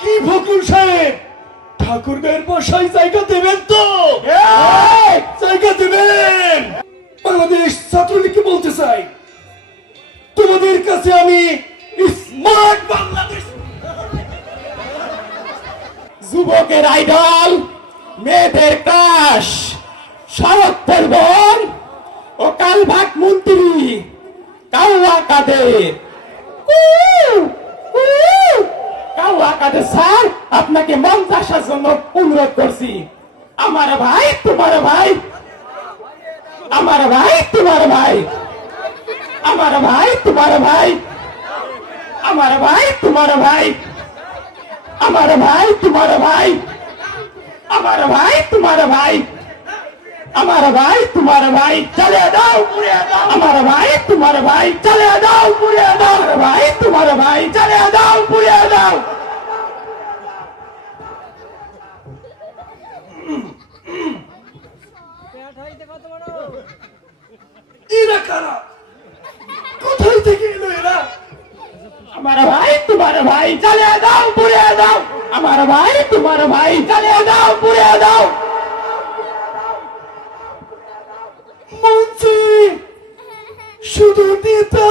কি ফখরুল সাহেব, ঠাকুর গায়ের বাসায় জায়গা দেবেন তো? জায়গা দেবেন? বাংলাদেশ ছাত্রলীগকে বলতে চাই, তোমাদের কাছে আমি স্মার্ট বাংলাদেশ, যুবকের আইডল, মেয়েদের ক্রাশ, শরৎের বোন ও কালভাট মন্ত্রী কাউয়া কাদের। কাউয়া কাদের স্যার, আপনাকে মঞ্চে আসার জন্য অনুরোধ করছি। আমার ভাই তোমার ভাই, আমার ভাই তোমার ভাই, আমার ভাই তোমার ভাই, আমার ভাই তোমার ভাই, আমার ভাই তোমার ভাই, আমার ভাই তোমার ভাই, আমার ভাই তোমার ভাই, চলে দাও পুড়িয়ে দাও, আমার ভাই তোমার ভাই, চলে দাও পুড়িয়ে দাও, আমার ভাই তোমার ভাই, চলে দাও পুড়িয়ে দাও। এরা কারা? কোথায় থেকে এলো এরা? আমার ভাই তোমার ভাই, চলে দাও পুড়িয়ে দাও, আমার ভাই তোমার ভাই, চলে দাও পুড়িয়ে দাও। মঞ্চে শুধু নেতা